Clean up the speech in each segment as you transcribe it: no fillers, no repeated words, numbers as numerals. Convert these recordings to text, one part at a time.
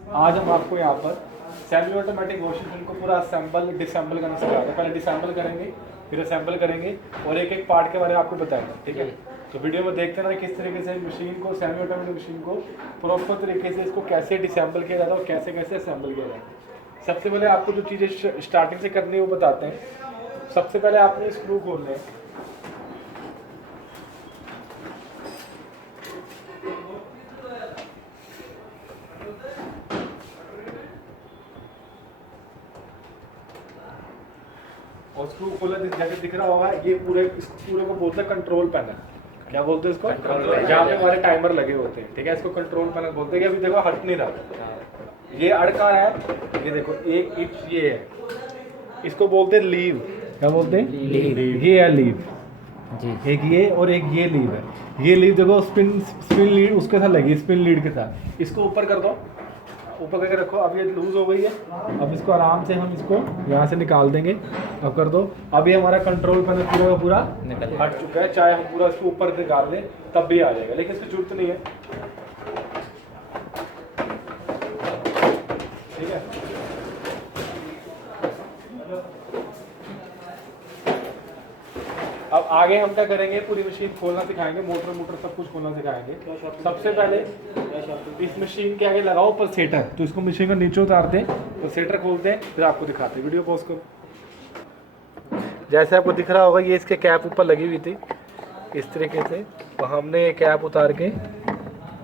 आज हम आपको यहाँ पर सेमी ऑटोमेटिक वॉशिंग मशीन को पूरा असेंबल डिसेंबल करना सिखाते हैं। पहले डिसेंबल करेंगे, फिर असेंबल करेंगे और एक एक पार्ट के बारे में आपको बताएंगे, ठीक है। तो वीडियो में देखते ना किस तरीके से मशीन को, सेमी ऑटोमेटिक मशीन को प्रॉपर तरीके से इसको कैसे डिसेंबल किया जाता है और कैसे कैसे असेंबल किया जाता है। सबसे पहले आपको जो चीज़ें स्टार्टिंग से करनी है वो बताते हैं। सबसे पहले आपने स्क्रू खोलने हैं। और स्क्रू खोला जैसे दिख रहा होगा, ये पूरे को बोलते हैं कंट्रोल पैनल। क्या बोलते हैं इसको? जहाँ पे हमारे टाइमर लगे होते हैं, ठीक है। इसको कंट्रोल पैनल बोलते हैं। कि अभी देखो हट नहीं रहा, ये अड़का है, ये देखो एक ये है, इसको बोलते हैं लीव। क्या बोलते हैं? लीव। ये है लीव जी, एक ये और एक ये लीव है। ये लीव देखो स्पिन लीड उसके साथ लगी, स्पिन लीड के साथ। इसको ऊपर कर दो, ऊपर करके रखो। अब ये लूज हो गई है, अब इसको आराम से हम इसको यहाँ से निकाल देंगे। अब कर दो। अब ये हमारा कंट्रोल पैनल पूरा का पूरा हट चुका है। चाहे हम पूरा इसको ऊपर निकाल दें तब भी आ जाएगा, लेकिन इसकी जरूरत नहीं है, ठीक है। अब आगे हम क्या करेंगे, पूरी मशीन खोलना सिखाएंगे, मोटर सब कुछ खोलना सिखाएंगे। सबसे पहले इस मशीन के आगे लगाओ पल्सेटर। तो इसको मशीन को नीचे उतारते हैं, पल्सेटर खोलते हैं, फिर आपको दिखाते हैं। वीडियो पॉज करो। जैसे आपको दिख रहा होगा, ये इसके कैप ऊपर लगी हुई थी इस तरीके से, तो हमने ये कैप उतार के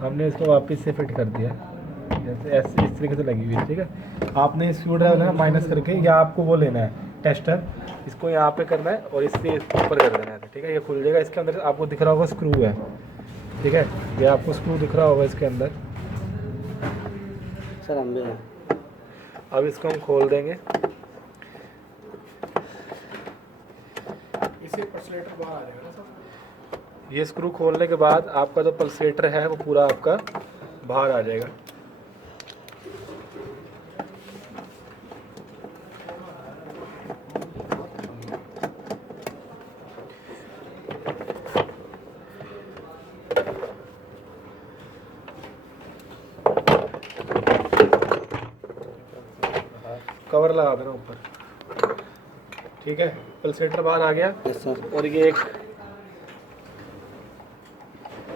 हमने इसको वापस से फिट कर दिया, जैसे ऐसे इस तरीके से लगी हुई है, ठीक है। आपने स्क्रू ड्राइवर माइनस करके, या आपको वो लेना है टेस्टर, इसको यहाँ पे करना है और इससे ऊपर कर देना है, ठीक है। ये खुल जाएगा। इसके अंदर आपको दिख रहा होगा स्क्रू है, ठीक है। ये आपको स्क्रू दिख रहा होगा इसके अंदर सर। हम भी अब इसको हम खोल देंगे। इसे पल्सेटर बाहर आ जाएगा ना सर। ये स्क्रू खोलने के बाद आपका जो पल्सेटर है वो पूरा आपका बाहर आ जाएगा। कवर लगा देना ऊपर, ठीक है। पल्सेटर बाहर आ गया। Yes sir. और ये एक,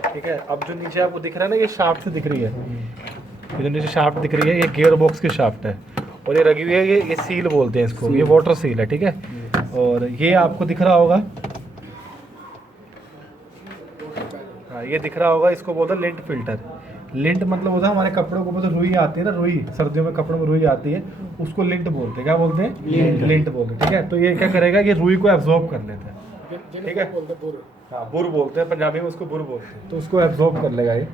ठीक है। अब जो नीचे आपको दिख रहा है ना, ये शाफ्ट से दिख रही है, ये जो नीचे शाफ्ट दिख रही है, ये गियर बॉक्स की शाफ्ट है। और ये लगी हुई है, ये सील बोलते हैं इसको, ये वाटर सील है, ठीक है। और ये आपको दिख रहा होगा, हाँ ये दिख रहा होगा, इसको बोलते हैं लिंट फिल्टर। लिंट मतलब होता है हमारे कपड़ों के ऊपर जो रुई आती है ना, रुई सर्दियों में कपड़ों में रुई आती है, उसको लिंट बोलते हैं। क्या बोलते हैं? लिंट बोलते हैं, ठीक है। तो ये क्या करेगा, ये रुई को एब्जॉर्ब कर लेता है, ठीक है। हाँ बुर बोलते हैं पंजाबी में उसको, बुर बोलते हैं। तो उसको एब्जॉर्ब कर लेगा ये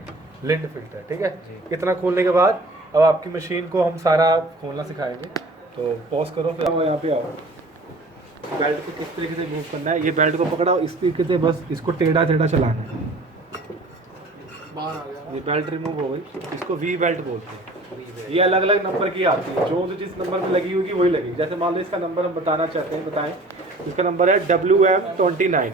लिंट फिल्टर, ठीक है। इतना खोलने के बाद अब आपकी मशीन को हम सारा खोलना सिखाएंगे। तो पॉज करो, फिर आओ यहाँ पे आओ। बेल्ट को किस तरीके से मूव करना है, ये बेल्ट को पकड़ाओ इस तरीके से, बस इसको टेढ़ा टेढ़ा चलाना है। बाहर आ गया। ये बेल्ट रिमूव हो गई, इसको वी बेल्ट बोलते हैं। ये अलग अलग नंबर की आती है, जो जिस नंबर में लगी होगी वही लगेगी। जैसे मान लो इसका नंबर हम बताना चाहते हैं, बताएं। इसका नंबर है WM29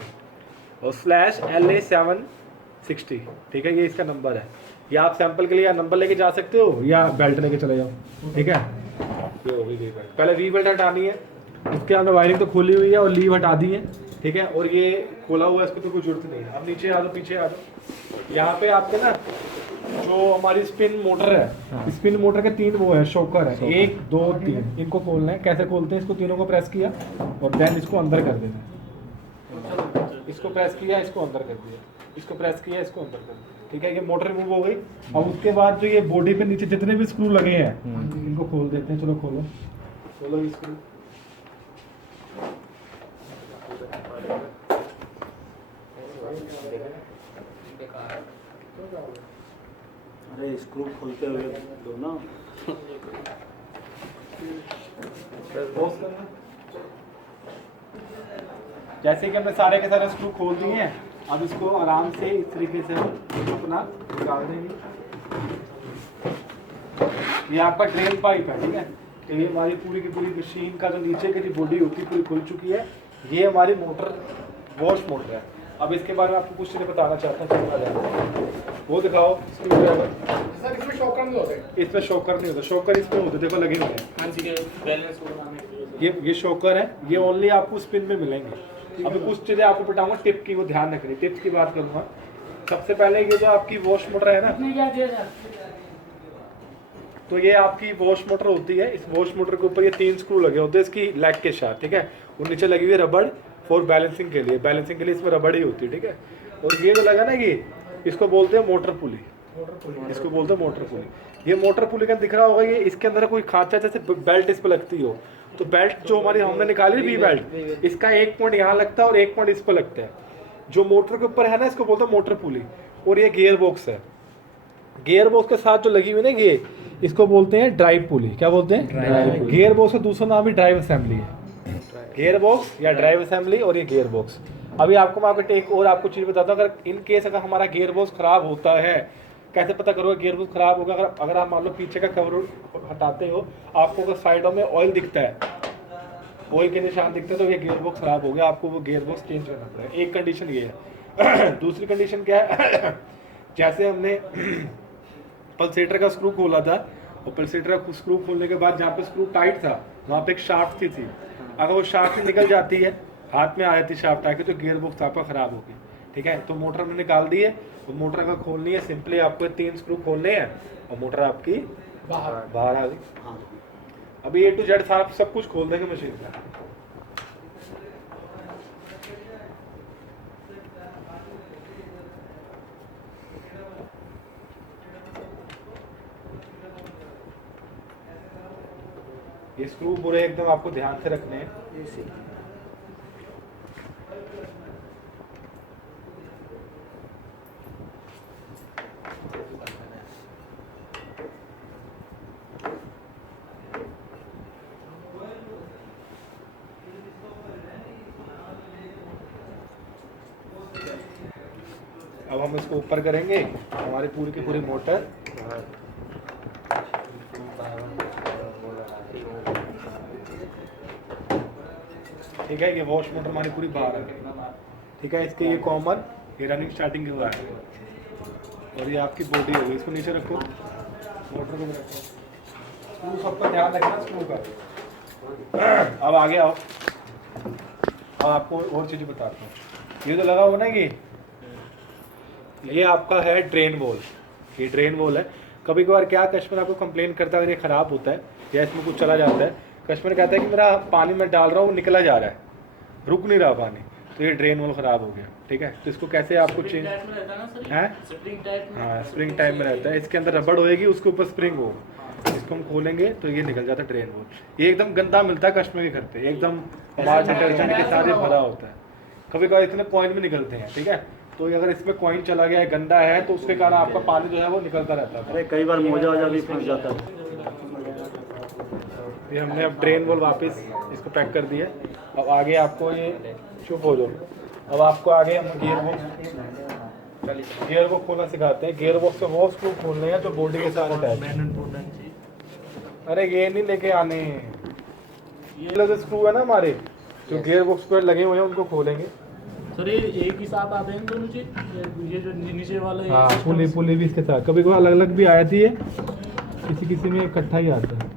और /LA760, ठीक है। ये इसका नंबर है। या आप सैंपल के लिए या नंबर लेके जा सकते हो या बेल्ट लेके चले जाओ, ठीक है। ये हो गई वी बेल्ट। पहले वी बेल्ट हटानी है, इसके अंदर वायरिंग तो खोली हुई है और लीव हटा दी है, ठीक है। और ये खोला हुआ है, इसको तो कोई जरूरत नहीं है। अब नीचे आ जाओ, पीछे आ जाओ। यहाँ पे आपके ना जो हमारी स्पिन मोटर है, स्पिन मोटर के 3 वो है, शॉकर है, 1 2 3। इनको खोलना है। कैसे खोलते हैं? इसको तीनों को प्रेस किया और देन इसको अंदर कर देना है। इसको प्रेस किया, इसको अंदर कर दिया, इसको प्रेस किया, इसको अंदर कर दिया, ठीक है। ये मोटर रिमूव हो गई। अब उसके बाद जो ये बॉडी पे नीचे जितने भी स्क्रू लगे हैं इनको खोल देते हैं। चलो खोलो, खोलो स्क्रू। अरे स्क्रू खोलते हुए दो ना। जैसे कि हमने सारे के सारे स्क्रू खोल दिए हैं, अब इसको आराम से इस तरीके से हम अपना निकाल देंगे। ये आपका ड्रेन पाइप है, ठीक है। तो ये हमारी पूरी की पूरी मशीन का जो नीचे की जो बॉडी होती है पूरी खुल चुकी है। ये हमारी मोटर वॉश मोटर है। अब इसके बारे में आपको कुछ नहीं बताना चाहता हूँ, वो दिखाओ। सर इसमें शॉकर नहीं होते। इसमें शॉकर नहीं होता, शॉकर इसमें होते, देखो लगे हुए हैं। हाँ जी, बैलेंस को बनाने के लिए। ये शॉकर है, ये ओनली आपको स्पिन में मिलेंगे। अभी कुछ चीज़ें आपको बताऊंगा टिप की, वो ध्यान रखनी, टिप्स की बात करूंगा। सबसे पहले ये जो आपकी वॉश मोटर है ना, तो ये आपकी वॉश मोटर होती है। इस वॉश मोटर के ऊपर ये 3 स्क्रू लगे होते हैं इसकी लेग के साथ, ठीक है। और नीचे लगी हुई है रबड़ फॉर बैलेंसिंग के लिए, बैलेंसिंग के लिए इसमें रबड़ ही होती है, ठीक है। और ये जो लगा ना, ये इसको बोलते हैं मोटर पुली, इसको बोलते हैं मोटर पुली। ये मोटर पुली का दिख रहा होगा, ये इसके अंदर कोई खांचा जैसे बेल्ट इस पर लगती हो, तो बेल्ट जो हमारी हमने निकाली वी बेल्ट, इसका एक पॉइंट यहाँ लगता है और एक पॉइंट इस पर लगता है। जो मोटर के ऊपर है ना, इसको बोलते हैं मोटर पुली। और ये गियर बॉक्स है, गियर बॉक्स के साथ जो लगी हुई ना, ये इसको बोलते हैं ड्राइव पुली। क्या बोलते हैं? गियर बॉक्स का दूसरा नाम भी ड्राइव असेंबली है, गियर बॉक्स या ड्राइव असेंबली। और ये गियर बॉक्स, अभी आपको मैं एक और आपको चीज़ बताता हूँ। अगर इन केस अगर हमारा गियर बॉक्स खराब होता है, कैसे पता करोगे गियर बॉक्स खराब होगा? अगर आप मान लो पीछे का कवर हटाते हो, आपको अगर साइडों में ऑयल दिखता है, ऑयल के निशान दिखते हैं, तो ये गियर बॉक्स खराब हो गया, आपको वो गियर बॉक्स चेंज करना पड़ेगा। एक कंडीशन ये है। दूसरी कंडीशन क्या है? जैसे हमने पल्सेटर का स्क्रू खोला था, और पल्सेटर का स्क्रू खोलने के बाद जहाँ पे स्क्रू टाइट था, वहाँ पे एक शाफ्ट थी। अगर वो शाफ्ट निकल जाती है, हाथ में आ जाती है शाफ्ट आके, तो गियर बॉक्स आपका खराब होगी, ठीक है। तो मोटर में निकाल दी है, तो मोटर अगर खोलनी है, सिंपली आपको 3 स्क्रू खोलने हैं और मोटर आपकी बाहर आ गई। अभी A to Z सारा सब कुछ खोल देंगे मशीन का। ये स्क्रू पूरे एकदम आपको ध्यान से रखने हैं। अब हम इसको ऊपर करेंगे, हमारी पूरी की पूरी मोटर ठीक है। ये वॉश मोटर हमारी पूरी बाहर आ गई, ठीक है। इसके ये कॉमन, ये रनिंग स्टार्टिंग हुआ है, और ये आपकी बॉडी होगी। इसको नीचे रखो, मोटर को भी रखो, स्क्रू सबका ध्यान रखना स्क्रू का। अब आगे आओ, अब आपको और चीज़ें बताता हूँ। ये जो लगा हुआ ना, ये आपका है ड्रेन वॉल। ये ड्रेन वॉल है। कभी कभार क्या कस्टमर आपको कंप्लेन करता है, अगर ये ख़राब होता है या इसमें कुछ चला जाता है, कस्टमर कहता है कि मेरा पानी में डाल रहा हूँ, निकला जा रहा है, रुक नहीं रहा पानी, तो ये ड्रेन वॉल ख़राब हो गया, ठीक है। तो इसको कैसे आपको चेंज है? हाँ, स्प्रिंग टाइप में रहता है। इसके अंदर रबड़ होएगी, उसके ऊपर स्प्रिंग हो, इसको हम खोलेंगे तो ये निकल जाता है ड्रेन वॉल। ये एकदम गंदा मिलता है कस्टमर के घर पे, एकदम आवाज डिटर्जेंट के साथ ये भरा होता है। कभी कभार इतने कॉइन भी निकलते हैं, ठीक है। तो अगर इसमें कॉइन चला गया है, गंदा है, तो उसके कारण आपका पानी जो है वो निकलता रहता है। अरे कई बार मोजा वोजा भी फंस जाता है। ये हमने अब ड्रेन वॉल वापस इसको पैक कर दिया। अब आगे आपको ये चुप हो जाओ। अब आपको आगे हम गियर बॉक्स खोलना सिखाते हैं। गियर बॉक्स के वो स्क्रू खोलने हैं जो बॉडी के साथ अटैच। अरे ये नहीं लेके आने, ये लोग स्क्रू है ना हमारे, जो गियर बॉक्स पर लगे हुए हैं, उनको खोलेंगे। सर ये एक ही साथ आते हैं दोनों चीज, ये जो नीचे वाले। हाँ, पुली भी इसके साथ। कभी कभी अलग अलग भी आती है, किसी में इकट्ठा ही आता है।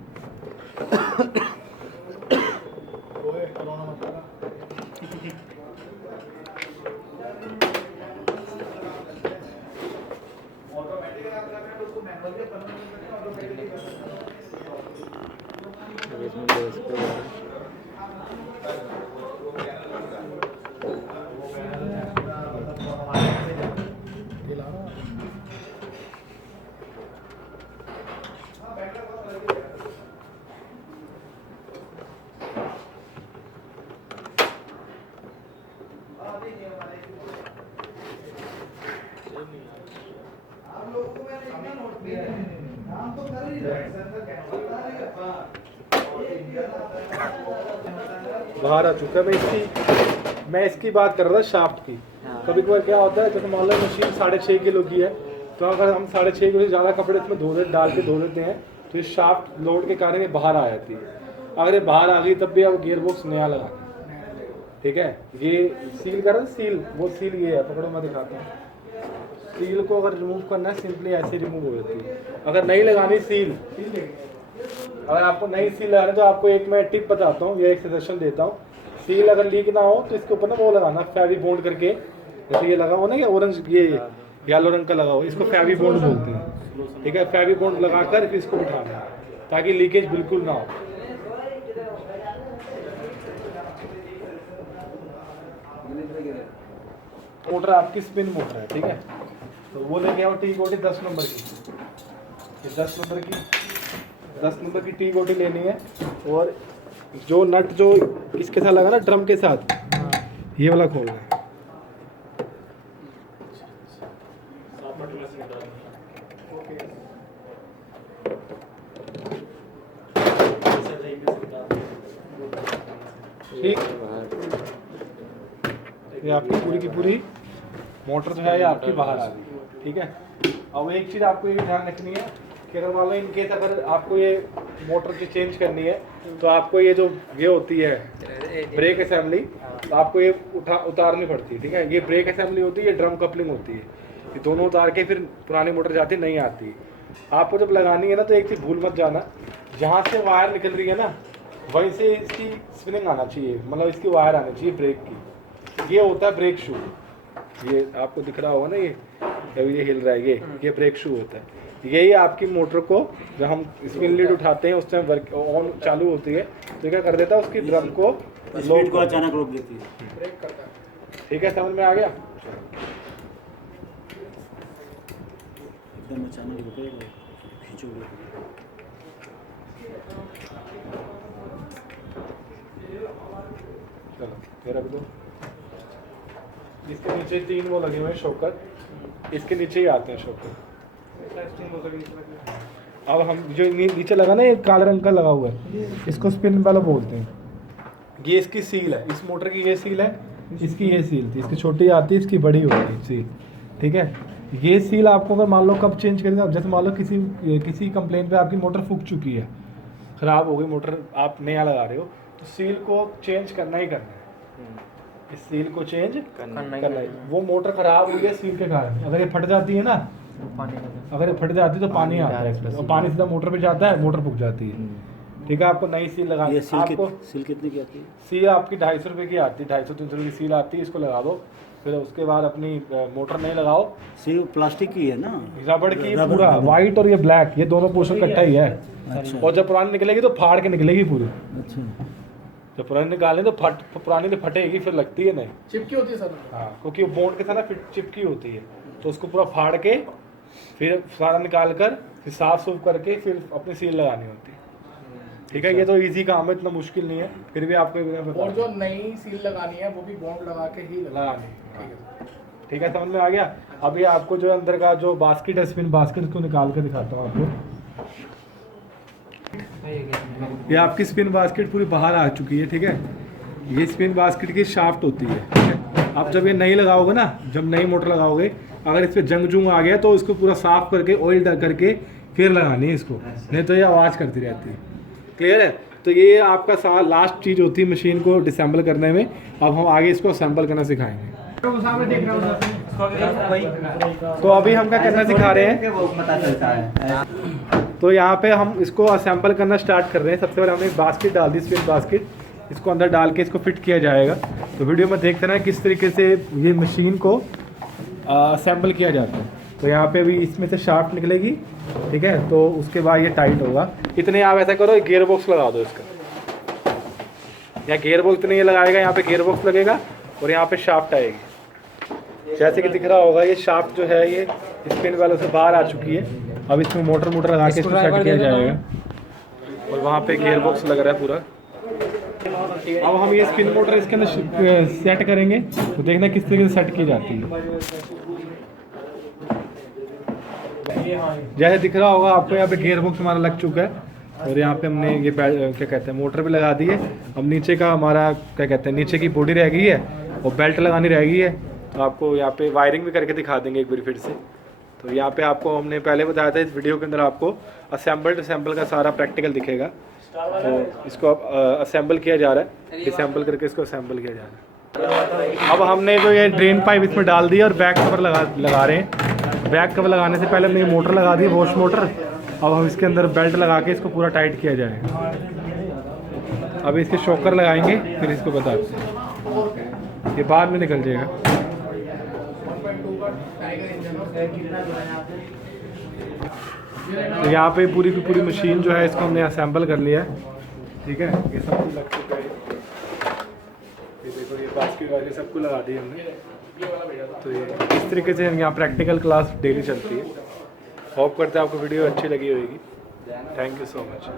बाहर आ चुका है। मैं इसकी बात कर रहा था, शाफ्ट की। कभी कभार क्या होता है, जैसे मान लो मशीन 6.5 किलो की है, तो अगर हम 6.5 किलो से ज़्यादा कपड़े इसमें डाल के धो लेते हैं, तो ये शाफ्ट लोड के कारण ये बाहर आ जाती है। अगर ये बाहर आ गई तब भी आप गियर बॉक्स नया लगाना, ठीक है। ये सील कर सील, वो सील ये है, पकड़ो मैं दिखाता हूँ। सील को अगर रिमूव करना है सिंपली ऐसे रिमूव हो जाती है। अगर नहीं लगानी सील, अगर आपको नई सील लगानी तो आपको एक मैं टिप बताता हूँ, ये एक सजेशन देता हूँ। सील अगर लीक ना हो तो इसके ऊपर ना वो लगाना फेवी बॉन्ड करके, जैसे ये लगा हो ना, ये ऑरेंज ये येलो रंग का लगा हो, इसको फेवी बॉन्ड बोलते हैं। ठीक है, फेवी बॉन्ड लगाकर फिर इसको उठाना ताकि लीकेज बिल्कुल ना हो। मोटर आपकी स्पिन मोटर है, ठीक है। तो वो लेके आओ टी गोटी 10 नंबर की, ये 10 नंबर की टी गोटी लेनी है। और जो नट जो इसके साथ लगा ना ड्रम के साथ, ये वाला खोलना है। ठीक, ये आपकी पूरी की पूरी मोटर जो है ये आपकी बाहर आ रही है, ठीक है। अब एक चीज़ आपको ये ध्यान रखनी है कि अगर मान लो इनकेस अगर आपको ये मोटर की चेंज करनी है तो आपको ये जो ये होती है ब्रेक असेंबली, तो आपको ये उतारनी पड़ती है, ठीक है। ये ब्रेक असेंबली होती है, ये ड्रम कपलिंग होती है, ये दोनों उतार के फिर पुरानी मोटर जाती नहीं आती। आपको जब लगानी है ना तो एक चीज़ भूल मत जाना, जहाँ से वायर निकल रही है ना वहीं से इसकी स्पिनिंग आना चाहिए, मतलब इसकी वायर आनी चाहिए ब्रेक की। ये होता है ब्रेक शू, ये आपको दिख रहा होगा ना, ये हिल रहा है, ये ब्रेक शू होता है। यही आपकी मोटर को जब हम स्पिन लीड उठाते हैं उस टाइम वर्क ऑन चालू होती है तो क्या कर देता है, उसकी ड्रम को स्पीड को अचानक रोक देती है। ठीक है, समझ में आ गया। एकदम अचानक रुकेगा, खींचोगे। चलो ये रख दो। इसके नीचे 3 वो लगे हुए हैं शॉकर, इसके नीचे ही आते हैं शॉकर। अब हम जो नीचे लगा ना, ये काले रंग का लगा हुआ है, इसको स्पिन वाला बोलते हैं। ये इसकी सील है, इस मोटर की ये सील है, इसकी ये सील थी, इसकी छोटी आती है, इसकी बड़ी होती है सील, ठीक है। ये सील आपको अगर मान लो कब चेंज करेंगे, अब जैसे मान लो किसी कंप्लेंट पे आपकी मोटर फूक चुकी है, ख़राब हो गई मोटर, आप नया लगा रहे हो, तो सील को चेंज करना ही करना है। इस सील को चेंज करना है। वो मोटर ख़राब हुई है सील के कारण, अगर ये फट जाती है ना, अगर ये फट जाती है तो पानी आता है इसमें, और पानी सीधा मोटर पे जाता है, मोटर फूक जाती है, ठीक है। आपको नई सील लगानी है। आपको सील कितने की आती है? सील आपकी 250 रुपये की आती है, 250-300 रुपये की सील आती है, इसको लगा दो। फिर उसके बाद अपनी मोटर नहीं लगाओ। सील प्लास्टिक की है ना, रबड़ की, पूरा वाइट और ये ब्लैक, ये दोनों पोर्शन इकट्ठा ही है। अच्छा। और जब पुरानी निकलेगी तो फाड़ के निकलेगी पूरी। अच्छा, जब पुरानी निकालें तो पुरानी तो फटेगी, फिर लगती है नहीं, चिपकी होती है सर। हाँ, क्योंकि वो बोर्ड के साथ ना फिर चिपकी होती है, तो उसको पूरा फाड़ के फिर सारा निकाल कर फिर साफ सूफ करके फिर अपनी सील लगानी होती है, ठीक है। ये तो इजी काम है, इतना मुश्किल नहीं है, फिर भी आपको और जो नई सील लगानी है वो भी बॉन्ड लगा के ही लगानी है, ठीक है। समझ में आ गया। अभी आपको जो अंदर का जो बास्केट है, स्पिन बास्केट, उसको निकाल कर दिखाता हूँ आपको। ये आपकी स्पिन बास्केट पूरी बाहर आ चुकी है, ठीक है। ये स्पिन बास्केट की शाफ्ट होती है, ठीक है। आप जब ये नई लगाओगे ना, जब नई मोटर लगाओगे, अगर इस पर जंग जुंग आ गया तो इसको पूरा साफ करके ऑयल डाल करके फिर लगानी है इसको, नहीं तो ये आवाज़ करती रहती है। क्लियर है। तो ये आपका लास्ट चीज़ होती है मशीन को डिसेंबल करने में। अब हम आगे इसको असेंबल करना सिखाएंगे। तो अभी हम क्या करना सिखा रहे हैं, पता चलता है। तो यहाँ पे हम इसको असेंबल करना स्टार्ट कर रहे हैं। सबसे पहले हमने एक बास्केट डाल दी, स्पिन बास्केट, इसको अंदर डाल के इसको फिट किया जाएगा। तो वीडियो में देखते ना किस तरीके से ये मशीन को असेंबल किया जाता है। तो यहाँ पे भी इसमें से शाफ्ट निकलेगी, ठीक है। तो उसके बाद ये टाइट होगा। इतने आप ऐसा करो, गियर बॉक्स लगा दो इसका, यहाँ गियर बॉक्स इतने ये लगाएगा, यहाँ पे गियर बॉक्स लगेगा और यहाँ पे शाफ्ट आएगी। जैसे कि दिख रहा होगा, ये शाफ्ट जो है ये स्पिन वालों से बाहर आ चुकी है। अब इसमें मोटर लगा के इसको सेट किया जाएगा और वहाँ पे गियर बॉक्स लग रहा है पूरा। अब हम ये स्पिन मोटर इसके अंदर सेट करेंगे, तो देखना किस तरीके से सेट की जाती है। जैसे दिख रहा होगा आपको, यहाँ पे गियर बॉक्स हमारा लग चुका है और यहाँ पे हमने ये क्या कहते हैं मोटर भी लगा दी है। अब नीचे का हमारा क्या कहते हैं, नीचे की बॉडी रह गई है और बेल्ट लगानी रह गई है। तो आपको यहाँ पे वायरिंग भी करके दिखा देंगे एक बार फिर से। तो यहाँ पे आपको हमने पहले बताया था, इस वीडियो के अंदर आपको असेंबल का सारा प्रैक्टिकल दिखेगा। तो इसको अब असेंबल किया जा रहा है, डिसेंबल करके इसको असेंबल किया जा रहा है। अब हमने जो ये ड्रेन पाइप इसमें डाल दी और बैक कवर लगा रहे हैं। बैक कवर लगाने से पहले हमने ये मोटर लगा दी, वॉश मोटर। अब हम इसके अंदर बेल्ट लगा के इसको पूरा टाइट किया जाएगा। अब इसके शॉकर लगाएंगे, फिर इसको बताते हैं। ये बाद में निकल जाएगा। तो यहाँ पे पूरी की पूरी मशीन जो है इसको हमने असेंबल कर लिया है, ठीक है। ये सब कुछ लग चुका है। ये देखो, ये बास्केट वाले सबको लगा दिए हमने। तो ये इस तरीके से हम यहाँ प्रैक्टिकल क्लास डेली चलती है। होप करते हैं आपको वीडियो अच्छी लगी होगी। Thank you so much.